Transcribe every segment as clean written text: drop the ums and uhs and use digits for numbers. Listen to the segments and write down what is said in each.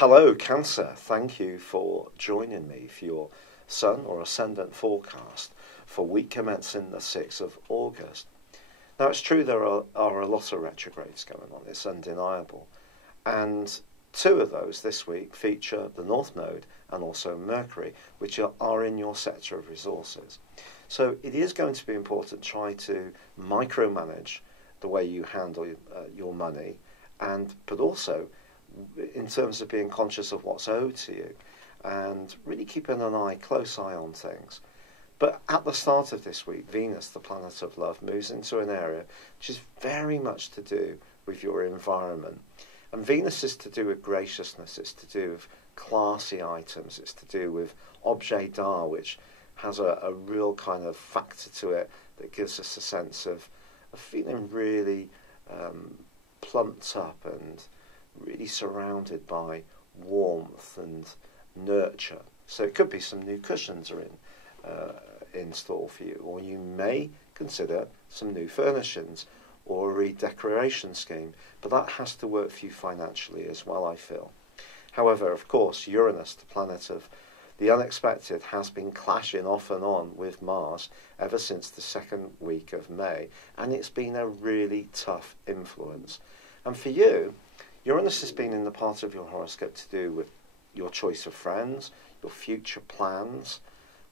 Hello, Cancer. Thank you for joining me for your Sun or Ascendant forecast for week commencing the 6th of August. Now, it's true there are a lot of retrogrades going on, it's undeniable. And two of those this week feature the North Node and also Mercury, which are in your sector of resources. So it is going to be important to try to micromanage the way you handle your money, but also in terms of being conscious of what's owed to you and really keeping an close eye on things. But at the start of this week, Venus, the planet of love, moves into an area which is very much to do with your environment. And Venus is to do with graciousness, it's to do with classy items, it's to do with objet d'art, which has a real kind of factor to it that gives us a sense of feeling really plumped up and really surrounded by warmth and nurture. So it could be some new cushions are in store for you, or you may consider some new furnishings or a redecoration scheme, but that has to work for you financially as well, I feel. However, of course, Uranus, the planet of the unexpected, has been clashing off and on with Mars ever since the second week of May, and it's been a really tough influence. And for you, Uranus has been in the part of your horoscope to do with your choice of friends, your future plans,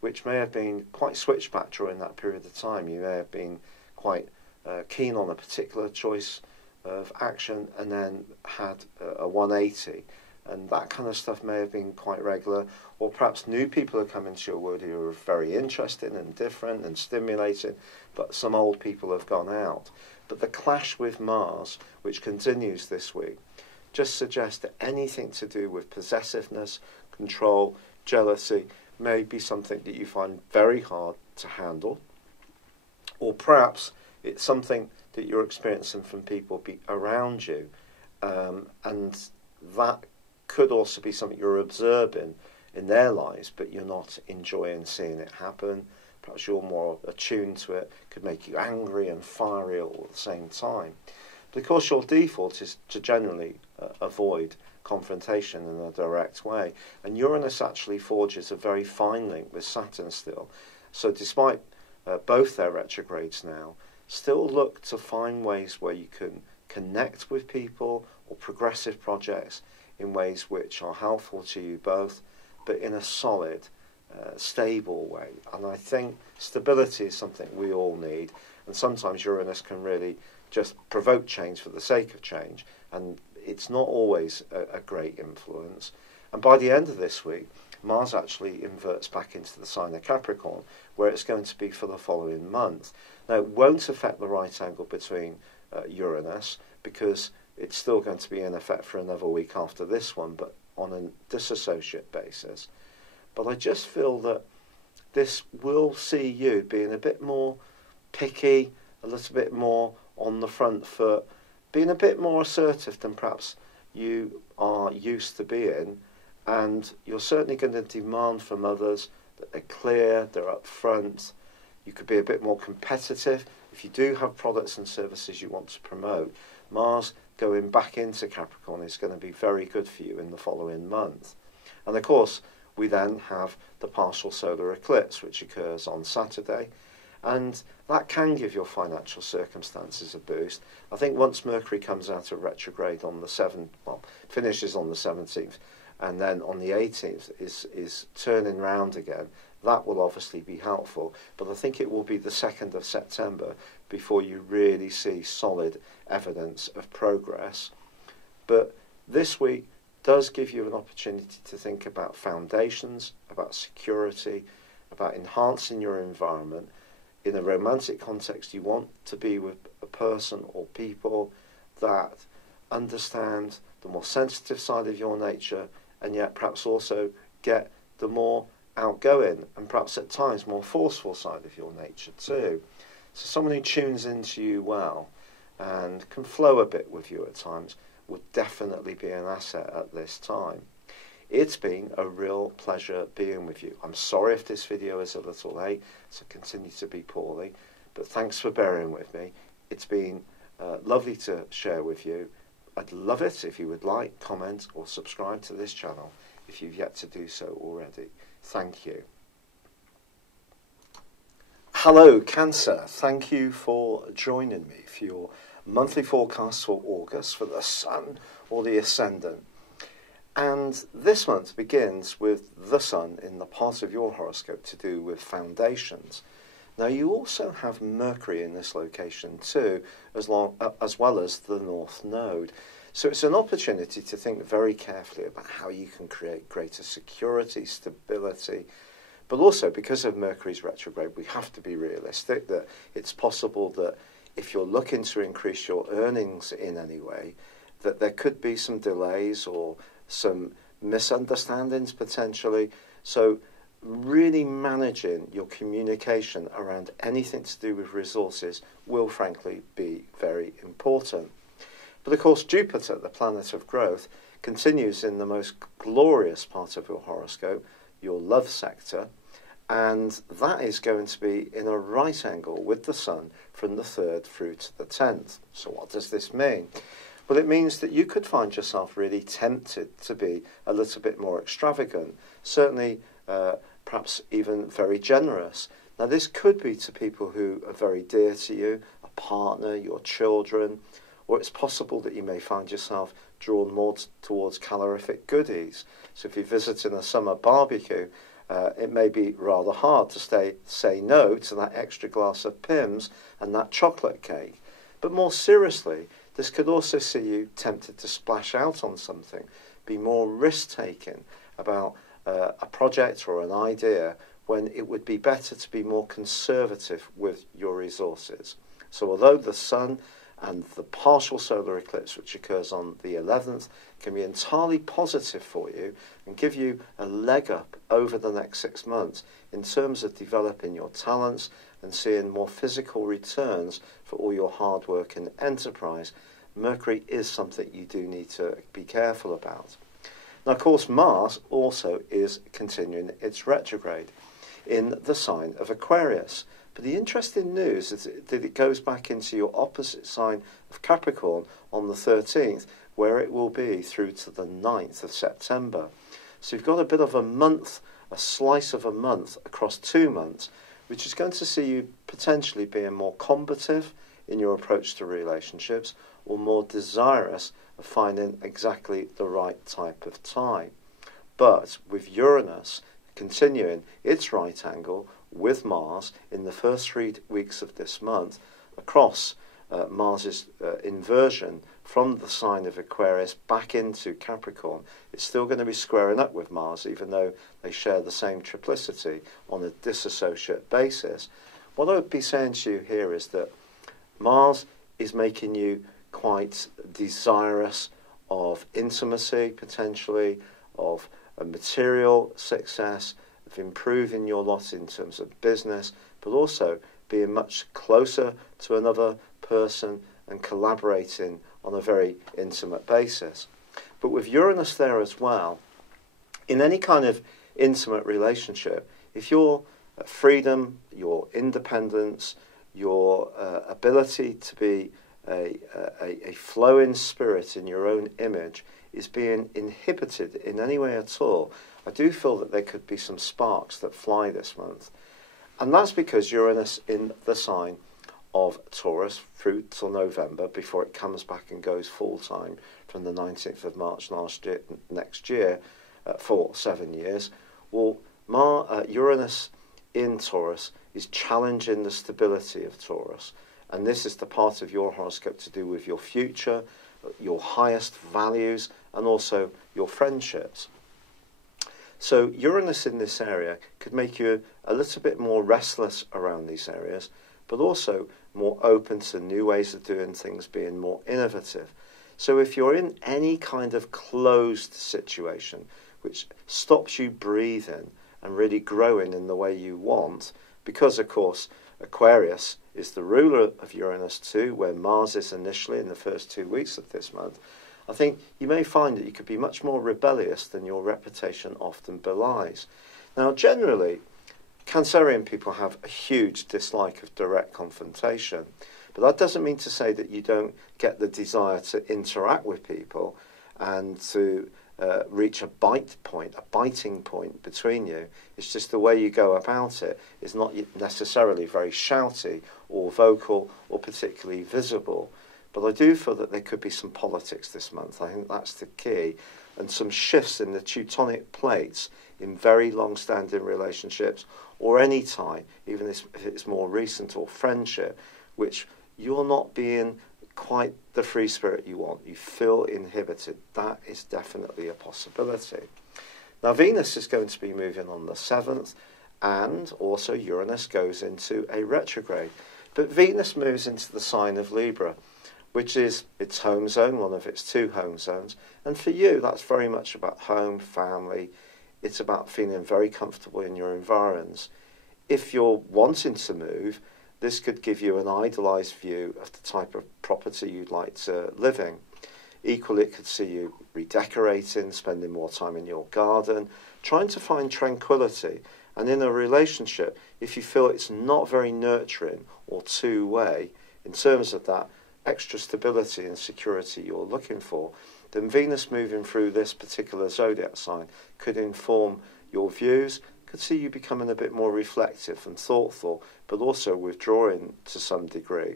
which may have been quite switchback during that period of time. You may have been quite keen on a particular choice of action and then had a 180. And that kind of stuff may have been quite regular. Or perhaps new people have come into your world who are very interesting and different and stimulating, but some old people have gone out. But the clash with Mars, which continues this week, just suggests that anything to do with possessiveness, control, jealousy may be something that you find very hard to handle. Or perhaps it's something that you're experiencing from people around you, and that could also be something you're observing in their lives, but you're not enjoying seeing it happen. Perhaps you're more attuned to it, could make you angry and fiery all at the same time. But of course your default is to generally avoid confrontation in a direct way. And Uranus actually forges a very fine link with Saturn still. So despite both their retrogrades now, still look to find ways where you can connect with people or progressive projects in ways which are helpful to you both, but in a solid, stable way. And I think stability is something we all need, and sometimes Uranus can really just provoke change for the sake of change, and it's not always a great influence. And by the end of this week, Mars actually inverts back into the sign of Capricorn, where it's going to be for the following month. Now, it won't affect the right angle between Uranus, because it's still going to be in effect for another week after this one, but on a disassociate basis. But I just feel that this will see you being a bit more picky, a little bit more on the front foot, being a bit more assertive than perhaps you are used to being, and you're certainly going to demand from others that they're clear, they're upfront. You could be a bit more competitive. If you do have products and services you want to promote, Mars going back into Capricorn is going to be very good for you in the following month. And of course, we then have the partial solar eclipse, which occurs on Saturday, and that can give your financial circumstances a boost. I think once Mercury comes out of retrograde on the 7th, finishes on the 17th, and then on the 18th is turning round again, that will obviously be helpful. But I think it will be the 2nd of September before you really see solid evidence of progress. But this week does give you an opportunity to think about foundations, about security, about enhancing your environment. In a romantic context, you want to be with a person or people that understand the more sensitive side of your nature, and yet perhaps also get the more outgoing and perhaps at times more forceful side of your nature too. So someone who tunes into you well and can flow a bit with you at times would definitely be an asset at this time. It's been a real pleasure being with you. I'm sorry if this video is a little late, so continue to be poorly, but thanks for bearing with me. It's been lovely to share with you. I'd love it if you would like, comment or subscribe to this channel if you've yet to do so already. Thank you. Hello Cancer, thank you for joining me for your monthly forecast for August for the Sun or the Ascendant. And this month begins with the Sun in the part of your horoscope to do with foundations. Now you also have Mercury in this location too, as well as the North Node. So it's an opportunity to think very carefully about how you can create greater security, stability, but also because of Mercury's retrograde, we have to be realistic that it's possible that if you're looking to increase your earnings in any way, that there could be some delays or some misunderstandings potentially. So really managing your communication around anything to do with resources will frankly be very important. But of course Jupiter, the planet of growth, continues in the most glorious part of your horoscope, your love sector, and that is going to be in a right angle with the Sun from the 3rd through to the 10th. So what does this mean? Well, it means that you could find yourself really tempted to be a little bit more extravagant, certainly perhaps even very generous. Now this could be to people who are very dear to you, a partner, your children, or it's possible that you may find yourself drawn more towards calorific goodies. So if you're visiting a summer barbecue, it may be rather hard to say no to that extra glass of Pimm's and that chocolate cake. But more seriously, this could also see you tempted to splash out on something, be more risk-taking about a project or an idea when it would be better to be more conservative with your resources. So although the Sun and the partial solar eclipse, which occurs on the 11th, can be entirely positive for you and give you a leg up over the next 6 months in terms of developing your talents and seeing more physical returns for all your hard work and enterprise, Mercury is something you do need to be careful about. Now, of course, Mars also is continuing its retrograde in the sign of Aquarius. But the interesting news is that it goes back into your opposite sign of Capricorn on the 13th, where it will be through to the 9th of September. So you've got a bit of a month, a slice of a month across 2 months, which is going to see you potentially being more combative in your approach to relationships or more desirous of finding exactly the right type of tie. But with Uranus continuing its right angle with Mars in the first 3 weeks of this month across Mars's inversion from the sign of Aquarius back into Capricorn, it's still going to be squaring up with Mars, even though they share the same triplicity on a disassociate basis. What I would be saying to you here is that Mars is making you quite desirous of intimacy, potentially, of a material success, of improving your lot in terms of business, but also being much closer to another person and collaborating on a very intimate basis. But with Uranus there as well, in any kind of intimate relationship, if your freedom, your independence, your ability to be a flowing spirit in your own image is being inhibited in any way at all, I do feel that there could be some sparks that fly this month. And that's because Uranus in the sign of Taurus through till November, before it comes back and goes full-time from the 19th of March next year for 7 years. Well, Uranus in Taurus is challenging the stability of Taurus. And this is the part of your horoscope to do with your future, your highest values, and also your friendships. So Uranus in this area could make you a little bit more restless around these areas, but also more open to new ways of doing things, being more innovative. So if you're in any kind of closed situation, which stops you breathing and really growing in the way you want, because of course Aquarius is the ruler of Uranus too, where Mars is initially in the first 2 weeks of this month, I think you may find that you could be much more rebellious than your reputation often belies. Now, generally, Cancerian people have a huge dislike of direct confrontation, but that doesn't mean to say that you don't get the desire to interact with people and to reach a biting point between you. It's just the way you go about it is not necessarily very shouty or vocal or particularly visible. But I do feel that there could be some politics this month. I think that's the key. And some shifts in the Teutonic plates in very long-standing relationships or any tie, even if it's more recent or friendship, which you're not being quite the free spirit you want. You feel inhibited. That is definitely a possibility. Now, Venus is going to be moving on the 7th, and also Uranus goes into a retrograde. But Venus moves into the sign of Libra, which is its home zone, one of its 2 home zones. And for you, that's very much about home, family. It's about feeling very comfortable in your environs. If you're wanting to move, this could give you an idealised view of the type of property you'd like to live in. Equally, it could see you redecorating, spending more time in your garden, trying to find tranquility. And in a relationship, if you feel it's not very nurturing or two-way, in terms of that extra stability and security you're looking for, then Venus moving through this particular zodiac sign could inform your views, could see you becoming a bit more reflective and thoughtful, but also withdrawing to some degree.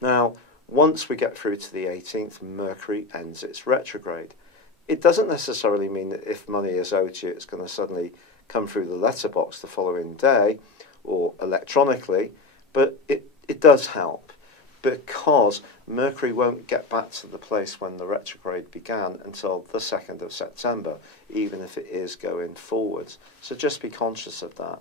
Now, once we get through to the 18th, Mercury ends its retrograde. It doesn't necessarily mean that if money is owed to you, it's going to suddenly come through the letterbox the following day or electronically, but it does help, because Mercury won't get back to the place when the retrograde began until the 2nd of September, even if it is going forwards. So just be conscious of that.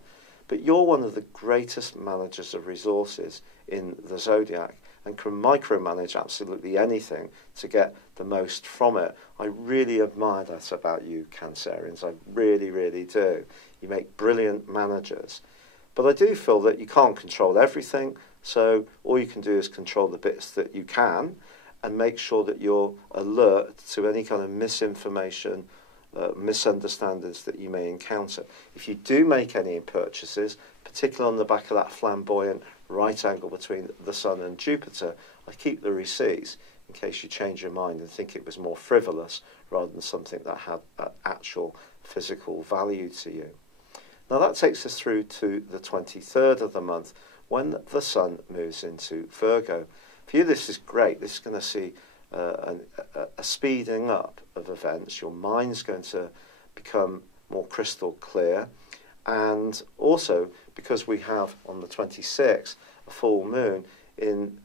But you're one of the greatest managers of resources in the zodiac and can micromanage absolutely anything to get the most from it. I really admire that about you, Cancerians. I really, really do. You make brilliant managers. But I do feel that you can't control everything, so all you can do is control the bits that you can and make sure that you're alert to any kind of misinformation, misunderstandings that you may encounter. If you do make any purchases, particularly on the back of that flamboyant right angle between the Sun and Jupiter, I keep the receipts in case you change your mind and think it was more frivolous rather than something that had actual physical value to you. Now that takes us through to the 23rd of the month, when the Sun moves into Virgo. For you, this is great. This is going to see a speeding up of events. Your mind's going to become more crystal clear. And also, because we have on the 26th a full moon in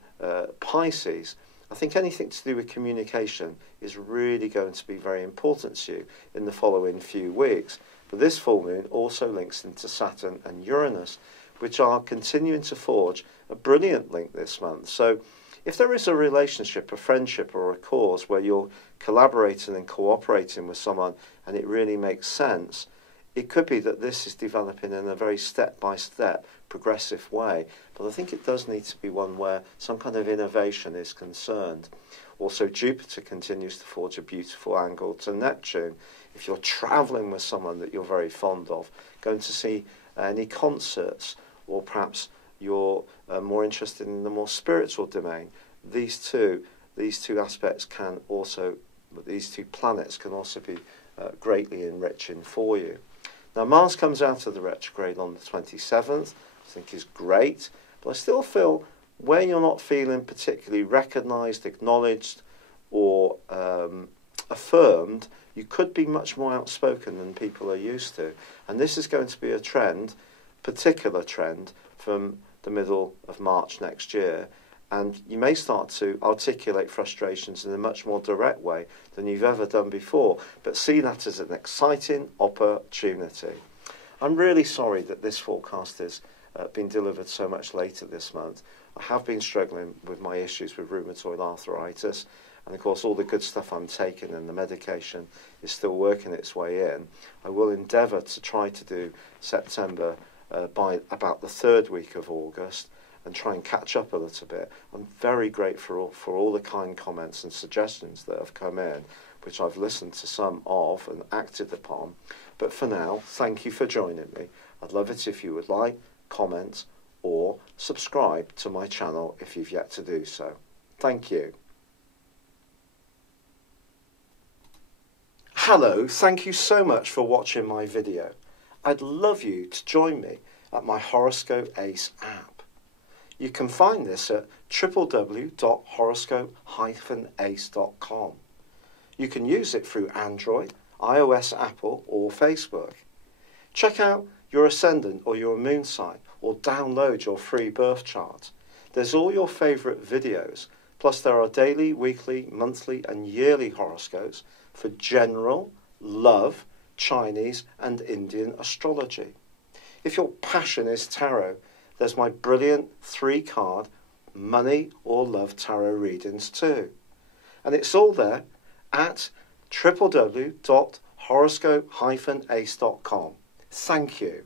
Pisces, I think anything to do with communication is really going to be very important to you in the following few weeks. But this full moon also links into Saturn and Uranus, which are continuing to forge a brilliant link this month. So if there is a relationship, a friendship or a cause where you're collaborating and cooperating with someone and it really makes sense, it could be that this is developing in a very step-by-step, progressive way. But I think it does need to be one where some kind of innovation is concerned. Also, Jupiter continues to forge a beautiful angle to Neptune. If you're travelling with someone that you're very fond of, going to see any concerts, or perhaps you're more interested in the more spiritual domain, these two aspects can also, these two planets can also be greatly enriching for you. Now, Mars comes out of the retrograde on the 27th, I think is great, but I still feel where you're not feeling particularly recognised, acknowledged, or affirmed, you could be much more outspoken than people are used to. And this is going to be a trend, particular trend, from the middle of March next year. And you may start to articulate frustrations in a much more direct way than you've ever done before, but see that as an exciting opportunity. I'm really sorry that this forecast has been delivered so much later this month. I have been struggling with my issues with rheumatoid arthritis, and of course all the good stuff I'm taking and the medication is still working its way in. I will endeavour to try to do September by about the 3rd week of August and try and catch up a little bit. I'm very grateful for all the kind comments and suggestions that have come in, which I've listened to some of and acted upon. But for now, thank you for joining me. I'd love it if you would like, comment, or subscribe to my channel if you've yet to do so. Thank you. Hello, thank you so much for watching my video. I'd love you to join me at my Horoscope Ace app. You can find this at www.horoscope-ace.com. You can use it through Android, iOS, Apple, or Facebook. Check out your ascendant or your moon sign, or download your free birth chart. There's all your favourite videos, plus there are daily, weekly, monthly and yearly horoscopes for general, love, Chinese and Indian astrology. If your passion is tarot, there's my brilliant 3-card money or love tarot readings too. And it's all there at www.horoscope-ace.com. Thank you.